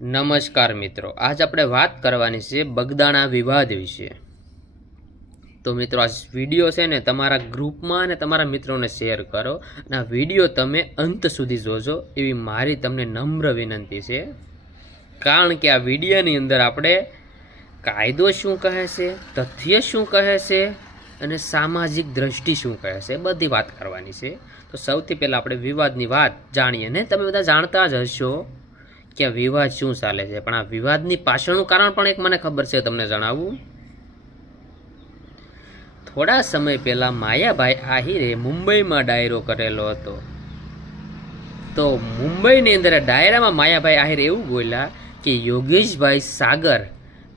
નમસ્કાર મિત્રો, આજ આપણે વાત કરવાની છે બગદાણા વિવાદ વિશે। તો મિત્રો, આ વિડીયો છે ને તમારા ગ્રુપમાં અને તમારા મિત્રોને શેર કરો અને આ વિડીયો તમે અંત સુધી જોજો એવી મારી તમને નમ્ર વિનંતી છે। કારણ કે આ વિડીયોની અંદર આપણે કાયદો શું કહે છે, તથ્ય શું કહે છે અને સામાજિક દ્રષ્ટિ શું કહે છે બધી વાત કરવાની છે। તો સૌથી પહેલાં આપણે વિવાદની વાત જાણીએ ને તમે બધા જાણતા જ હશો કે વિવાદ શું ચાલે છે, પણ આ વિવાદની પાછળનું કારણ પણ એક મને ખબર છે, તમને જણાવું। થોડા સમય પહેલા માયાભાઈ આહિરે મુંબઈમાં ડાયરો કરેલો હતો। તો મુંબઈની અંદર ડાયરામાં માયાભાઈ આહિર એવું બોલ્યા કે યોગેશભાઈ સાગર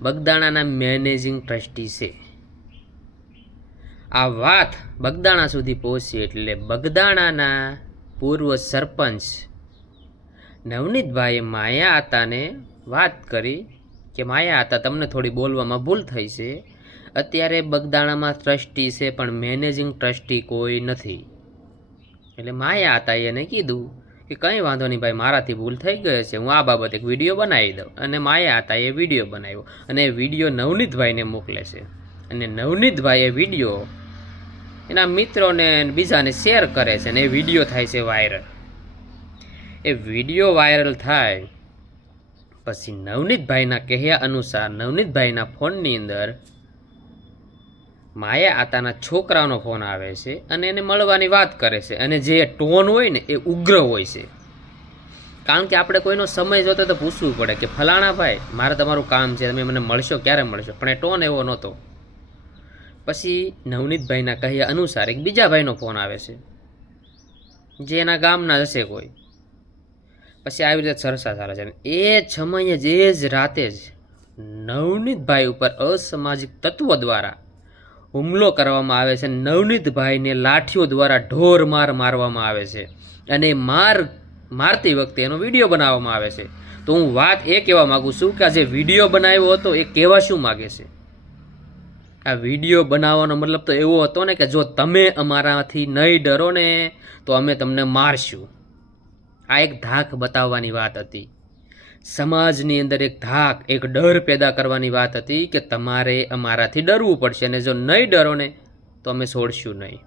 બગદાણાના મેનેજિંગ ટ્રસ્ટી છે। આ વાત બગદાણા સુધી પહોંચી એટલે બગદાણાના પૂર્વ સરપંચ નવનીતભાઈએ માયા આતાને વાત કરી કે માયા આતા, તમને થોડી બોલવામાં ભૂલ થઈ છે। અત્યારે બગદાણામાં ટ્રસ્ટી છે પણ મેનેજિંગ ટ્રસ્ટી કોઈ નથી। એટલે માયા આતાએ એને કીધું કે કંઈ વાંધો નહીં ભાઈ, મારાથી ભૂલ થઈ ગઈ છે, હું આ બાબતે એક વિડીયો બનાવી દઉં। અને માયા આતાએ વિડીયો બનાવ્યો અને એ વિડીયો નવનીતભાઈને મોકલે છે અને નવનીતભાઈ એ વિડીયો એના મિત્રોને બીજાને શેર કરે છે અને એ વિડીયો થાય છે વાયરલ। એ વિડીયો વાયરલ થાય પછી નવનીતભાઈના કહ્યા અનુસાર નવનીતભાઈના ફોનની અંદર માયા આતાના છોકરાનો ફોન આવે છે અને એને મળવાની વાત કરે છે અને જે ટોન હોય ને એ ઉગ્ર હોય છે। કારણ કે આપણે કોઈનો સમય જોતો તો પૂછવું પડે કે ફલાણા ભાઈ, મારે તમારું કામ છે, તમે મને મળશો, ક્યારે મળશો, પણ એ ટોન એવો નહોતો। પછી નવનીતભાઈના કહ્યા અનુસાર એક બીજા ભાઈનો ફોન આવે છે જે એના ગામના હશે કોઈ। પછી આવી રીતે ચર્ચા ચાલે છે। એ સમયે જ એ જ રાતે જ નવનીતભાઈ ઉપર અસામાજિક તત્વો દ્વારા હુમલો કરવામાં આવે છે। નવનીતભાઈને લાઠીઓ દ્વારા ઢોર મારવામાં આવે છે અને મારતી વખતે એનો વિડીયો બનાવવામાં આવે છે। તો હું વાત એ કહેવા માગું છું કે આ જે વિડીયો બનાવ્યો હતો એ કહેવા શું માગે છે? આ વિડીયો બનાવવાનો મતલબ તો એવો હતો ને કે જો તમે અમારાથી નહીં ડરો ને તો અમે તમને મારશું। આ એક ધાક બતાવવાની વાત હતી, સમાજની અંદર એક ધાક, એક ડર પેદા કરવાની વાત હતી કે તમારે અમારાથી ડરવું પડશે અને જો નહીં ડરો ને તો અમે છોડશું નહીં।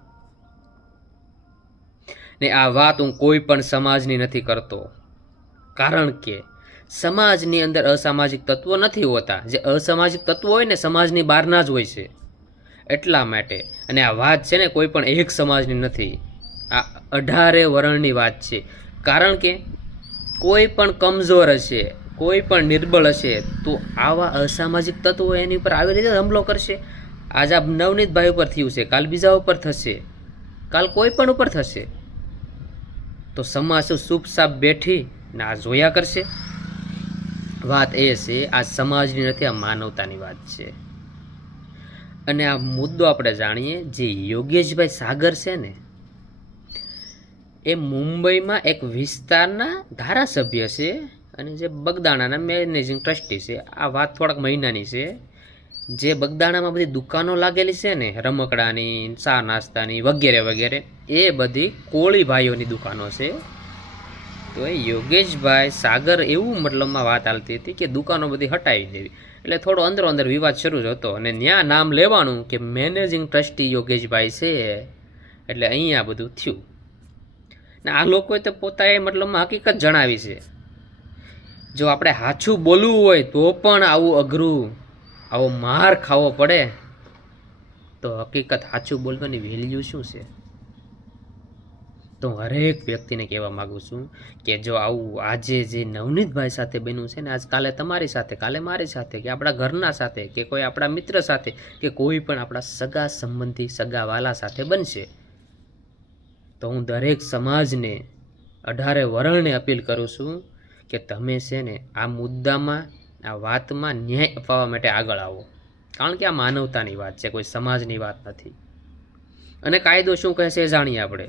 ને આ વાત હું કોઈ પણ સમાજની નથી કરતો, કારણ કે સમાજની અંદર અસામાજિક તત્વો નથી હોતા, જે અસામાજિક તત્વો હોય ને સમાજની બહારના જ હોય છે એટલા માટે। અને આ વાત છે ને કોઈ પણ એક સમાજની નથી, આ 18 વર્ણની વાત છે। કારણ કે કોઈ પણ કમજોર હશે, કોઈ પણ નિર્બળ હશે તો આવા અસામાજિક તત્વો એની ઉપર આવી રીતે હુમલો કરશે। આજ આ નવનીતભાઈ ઉપર થયું છે, કાલ બીજા ઉપર થશે, કાલ કોઈ પણ ઉપર થશે। તો સમાજ ચૂપચાપ બેઠી ને આ જોયા કરશે? વાત એ છે આ સમાજની નથી, આ માનવતાની વાત છે। અને આ મુદ્દો આપણે જાણીએ, જે યોગેશભાઈ સાગર છે ને એ મુંબઈમાં એક વિસ્તારના ધારાસભ્ય છે અને જે બગદાણાના મેનેજિંગ ટ્રસ્ટી છે। આ વાત થોડાક મહિનાની છે। જે બગદાણામાં બધી દુકાનો લાગેલી છે ને રમકડાની, ચા નાસ્તાની વગેરે વગેરે, એ બધી કોળી ભાઈઓની દુકાનો છે। તો એ યોગેશભાઈ સાગર એવું મતલબમાં વાત ચાલતી હતી કે દુકાનો બધી હટાવી દેવી, એટલે થોડો અંદરો અંદર વિવાદ શરૂ જ હતો અને ત્યાં નામ લેવાનું કે મેનેજિંગ ટ્રસ્ટી યોગેશભાઈ છે, એટલે અહીંયા બધું થયું। ને આ લોકોએ તો પોતાએ મતલબમાં હકીકત જણાવી છે। જો આપણે સાચું બોલવું હોય તો પણ આવું અઘરું, આવો માર ખાવો પડે, તો હકીકત સાચું બોલવાની વેલ્યુ શું છે? તો હરેક વ્યક્તિને કહેવા માગું છું કે જો આવું આજે જે નવનીતભાઈ સાથે બન્યું છે ને, આજ કાલે તમારી સાથે, કાલે મારી સાથે, કે આપણા ઘરના સાથે, કે કોઈ આપણા મિત્ર સાથે, કે કોઈ પણ આપણા સગા સંબંધી, સગાવાલા સાથે બનશે, તો હું દરેક સમાજને, 18 વર્ણને અપીલ કરું છું કે તમે છે ને આ મુદ્દામાં, આ વાતમાં ન્યાય અપાવવા માટે આગળ આવો। કારણ કે આ માનવતાની વાત છે, કોઈ સમાજની વાત નથી। અને કાયદો શું કહે છે એ જાણીએ આપણે।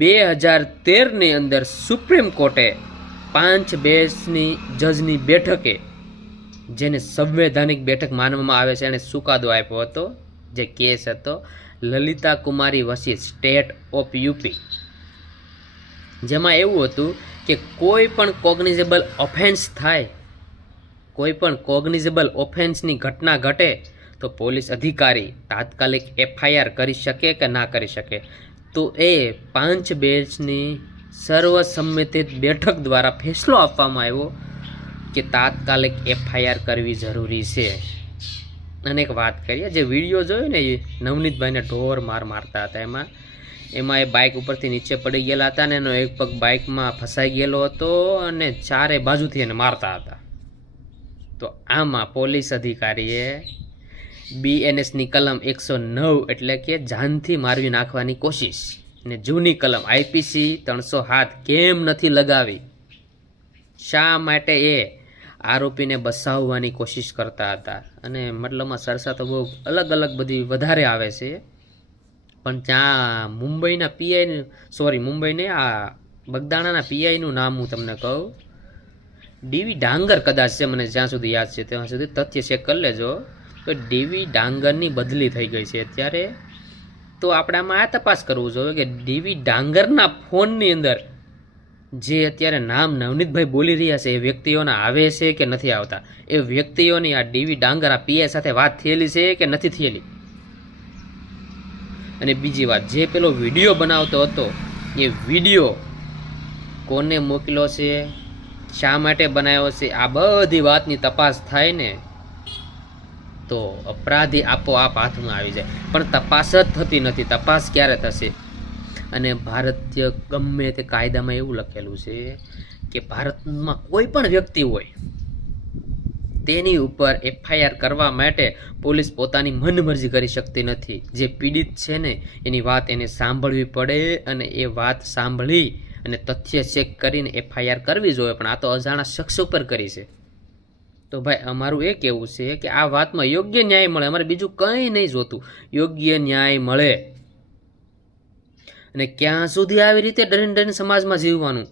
2013ની અંદર સુપ્રીમ કોર્ટે 5 બેન્ચની જજની બેઠકે, જેને સંવૈધાનિક બેઠક માનવામાં આવે છે, એને ચુકાદો આપ્યો હતો। જે કેસ હતો લલિતા કુમારી વશિષ્ઠ, સ્ટેટ ઓફ યુપી, જેમાં એવું હતું કે કોઈ પણ કોગ્નિઝેબલ ઓફેન્સ થાય કોઈ પણ કોગ્નિઝેબલ ઓફેન્સની ઘટના ઘટે તો પોલીસ અધિકારી તાત્કાલિક FIR કરી શકે કે ના કરી શકે, તો એ 5 બેન્ચની સર્વસંમતિત બેઠક દ્વારા ફેસલો આપવામાં આવ્યો કે તાત્કાલિક FIR કરવી જરૂરી છે. અને એક વાત કરીએ, જે વિડીયો જોયો ને એ નવનીતભાઈને ઢોર મારતા હતા, એમાં એ બાઇક ઉપરથી નીચે પડી ગયેલા હતા ને એનો એક પગ બાઇકમાં ફસાઈ ગયેલો હતો અને ચારે બાજુથી એને મારતા હતા. તો આમાં પોલીસ અધિકારીએ BNSની કલમ 109 એટલે કે જાનથી મારવી નાખવાની કોશિશ ને જૂની કલમ IPC 307 કેમ નથી લગાવી? શા માટે એ આરોપીને બસાવવાની કોશિશ કરતા હતા? અને મતલબમાં ચર્ચા તો બહુ અલગ અલગ બધી વધારે આવે છે, પણ ત્યાં મુંબઈના PI મુંબઈ નહીં, આ બગદાણાના PIનું નામ હું તમને કહું, DV ડાંગર કદાચ છે, મને જ્યાં સુધી યાદ છે ત્યાં સુધી તથ્ય ચેક કરી લેજો. તો DV ડાંગરની બદલી થઈ ગઈ છે અત્યારે. તો આપણે આમાં આ તપાસ કરવું જોઈએ કે DV ડાંગરના ફોનની અંદર જે અત્યારે નામ નવનીતભાઈ બોલી રહ્યા છે એ વ્યક્તિઓના આવે છે કે નથી આવતા? એ વ્યક્તિઓની આ DV ડાંગર આ PI સાથે વાત થયેલી છે કે નથી થયેલી? અને બીજી વાત, જે પેલો વિડીયો બનાવતો હતો એ વિડીયો કોને મોકલ્યો છે, શા માટે બનાવ્યો છે, આ બધી વાતની તપાસ થાય ને તો અપરાધી આપોઆપ હાથમાં આવી જાય. પણ તપાસ જ થતી નથી. તપાસ ક્યારે થશે? અને ભારતીય ગમે તે કાયદામાં એવું લખેલું છે કે ભારતમાં કોઈ પણ વ્યક્તિ હોય તેની ઉપર FIR કરવા માટે પોલીસ પોતાની મનમરજી કરી શકતી નથી. જે પીડિત છે ને એની વાત એને સાંભળવી પડે અને એ વાત સાંભળી અને તથ્ય ચેક કરીને FIR કરવી જોઈએ. પણ આ તો અજાણા શખ્સ ઉપર કરી છે. તો ભાઈ અમારું એ કહેવું છે કે આ વાતમાં યોગ્ય ન્યાય મળે. અમારે બીજું કંઈ નહીં જોતું, યોગ્ય ન્યાય મળે. અને ક્યાં સુધી આવી રીતે ડરીને સમાજમાં જીવવાનું?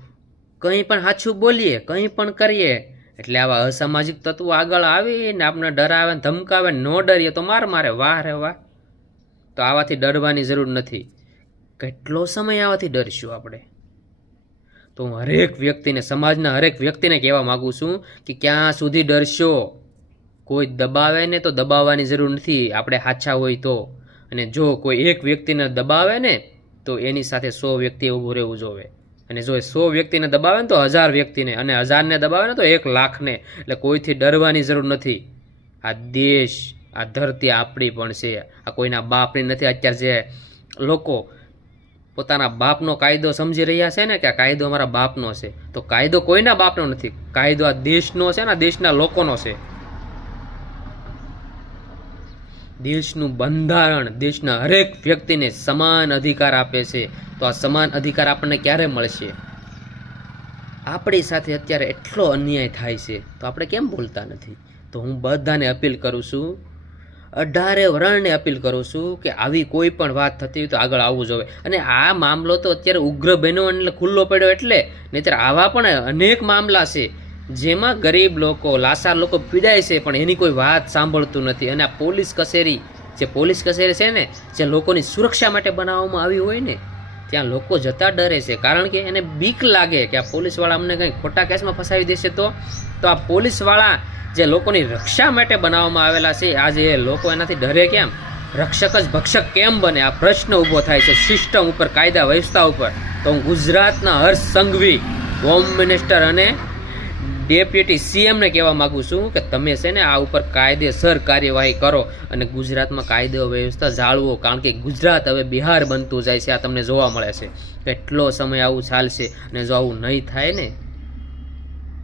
કંઈ પણ સાચું બોલીએ, કંઈ પણ કરીએ એટલે આવા અસામાજિક તત્વો આગળ આવીને આપણે ડરાવે ને ધમકાવે, ન ડરીએ તો મારે વાહ રે વાહ. તો આવાથી ડરવાની જરૂર નથી. કેટલો સમય આવાથી ડરશું આપણે? તો હું હરેક વ્યક્તિને, સમાજના હરેક વ્યક્તિને કહેવા માગું છું કે ક્યાં સુધી ડરશો? કોઈ દબાવે ને તો દબાવવાની જરૂર નથી, આપણે સાચા હોય તો. અને જો કોઈ એક વ્યક્તિને દબાવે ને તો એની સાથે 100 વ્યક્તિ ઊભું રહેવું જોવે. અને જો 100 વ્યક્તિને દબાવે ને તો 1000 વ્યક્તિને, અને 1000ને દબાવે ને તો 1 લાખને. એટલે કોઈથી ડરવાની જરૂર નથી. આ દેશ, આ ધરતી આપણી પણ છે, આ કોઈના બાપની નથી. અત્યારે જે લોકો પોતાના બાપનો કાયદો સમજી રહ્યા છે ને કે આ કાયદો અમારા બાપનો છે, તો કાયદો કોઈના બાપનો નથી. કાયદો આ દેશનો છે ને, દેશના લોકોનો છે. દેશનું બંધારણ દેશના હરેક વ્યક્તિને સમાન અધિકાર આપે છે. તો આ સમાન અધિકાર આપણને ક્યારે મળશે? આપણી સાથે અત્યારે એટલો અન્યાય થાય છે તો આપણે કેમ બોલતા નથી? તો હું બધાને અપીલ કરું છું, 18 વર્ણને અપીલ કરું છું કે આવી કોઈ પણ વાત થતી હોય તો આગળ આવવું જોઈએ. અને આ મામલો તો અત્યારે ઉગ્ર બન્યો એટલે ખુલ્લો પડ્યો એટલે, નહીંતર આવા પણ અનેક મામલા છે જેમાં ગરીબ લોકો, લાચાર લોકો પીડાય છે પણ એની કોઈ વાત સાંભળતું નથી. અને આ પોલીસ કચેરી છે ને, જે લોકોની સુરક્ષા માટે બનાવવામાં આવી હોય ને, ત્યાં લોકો જતા ડરે છે. કારણ કે એને બીક લાગે કે આ પોલીસવાળા અમને કંઈ ખોટા કેસમાં ફસાવી દેશે તો આ પોલીસવાળા જે લોકોની રક્ષા માટે બનાવવામાં આવેલા છે, આજે એ લોકો એનાથી ડરે કેમ? રક્ષક જ ભક્ષક કેમ બને? આ પ્રશ્ન ઊભો થાય છે સિસ્ટમ ઉપર, કાયદા વ્યવસ્થા ઉપર. તો હું ગુજરાતના હર્ષ સંઘવી, હોમ મિનિસ્ટર અને ડેપ્યુટી CMને કહેવા માગું છું કે તમે છે ને આ ઉપર કાયદેસર કાર્યવાહી કરો અને ગુજરાતમાં કાયદો વ્યવસ્થા જાળવો. કારણ કે ગુજરાત હવે બિહાર બનતું જાય છે, આ તમને જોવા મળે છે. કેટલો સમય આવું ચાલશે અને જો આવું નહીં થાય ને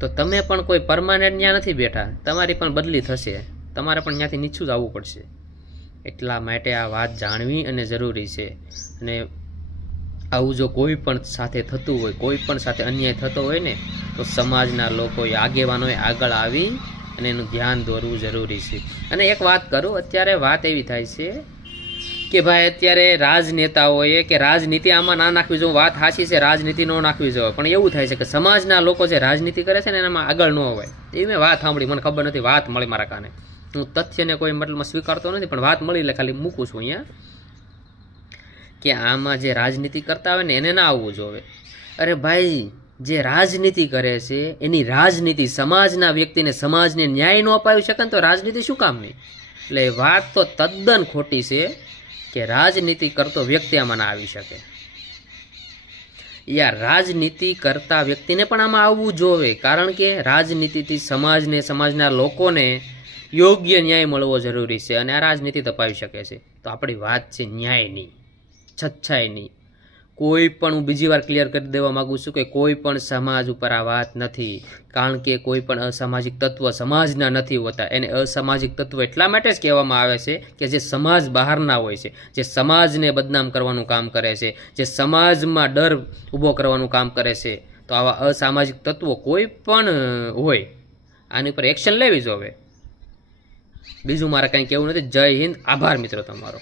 તો તમે પણ કોઈ પરમાનન્ટ ત્યાં નથી બેઠા, તમારી પણ બદલી થશે, તમારે પણ ત્યાંથી નીચું જ આવવું પડશે. એટલા માટે આ વાત જાણવી અને જરૂરી છે. અને આવું જો કોઈ પણ સાથે થતું હોય, કોઈ પણ સાથે અન્યાય થતો હોય ને, તો સમાજના લોકોએ, આગેવાનોએ આગળ આવી અને એનું ધ્યાન દોરવું જરૂરી છે. અને એક વાત કરું, અત્યારે વાત એવી થાય છે કે ભાઈ અત્યારે રાજનેતાઓએ કે રાજનીતિ આમાં ના નાખવી જોઈએ. વાત સાચી છે, રાજનીતિ ન નાખવી જોઈએ, પણ એવું થાય છે કે સમાજના લોકો જે રાજનીતિ કરે છે ને એનામાં આગળ ન હોય. એ મેં વાત સાંભળી, મને ખબર નથી, વાત મળી મારા કાને. હું તથ્યને કોઈ મતલબમાં સ્વીકારતો નથી, પણ વાત મળી એટલે ખાલી મૂકું છું અહીંયા કે આમાં જે રાજનીતિ કરતા હોય ને એને ના આવવું જોઈએ. અરે ભાઈ, જે રાજનીતિ કરે છે એની રાજનીતિ સમાજના વ્યક્તિને સમાજને ન્યાય ન અપાવી શકે ને તો રાજનીતિ શું કામની? એટલે વાત તો તદ્દન ખોટી છે કે રાજનીતિ કરતો વ્યક્તિ આમાં ના આવી શકે. યાર રાજનીતિ કરતા વ્યક્તિને પણ આમાં આવવું જોવે, કારણ કે રાજનીતિથી સમાજને, સમાજના લોકોને યોગ્ય ન્યાય મળવો જરૂરી છે અને આ રાજનીતિ તપાવી શકે છે. તો આપણી વાત છે ન્યાયની, છછાઈની. કોઈ પણ, હું બીજી વાર ક્લિયર કરી દેવા માગું છું કે કોઈ પણ સમાજ ઉપર આ વાત નથી, કારણ કે કોઈ પણ અસામાજિક તત્વ સમાજના નથી હોતા. એને અસામાજિક તત્વ એટલા માટે જ કહેવામાં આવે છે કે જે સમાજ બહારના હોય છે, જે સમાજને બદનામ કરવાનું કામ કરે છે, જે સમાજમાં ડર ઊભો કરવાનું કામ કરે છે. તો આવા અસામાજિક તત્વો કોઈ પણ હોય, આની ઉપર એક્શન લેવી જોવે. બીજું મારે કંઈ કહેવું નથી. જય હિન્દ. આભાર મિત્રો તમારો.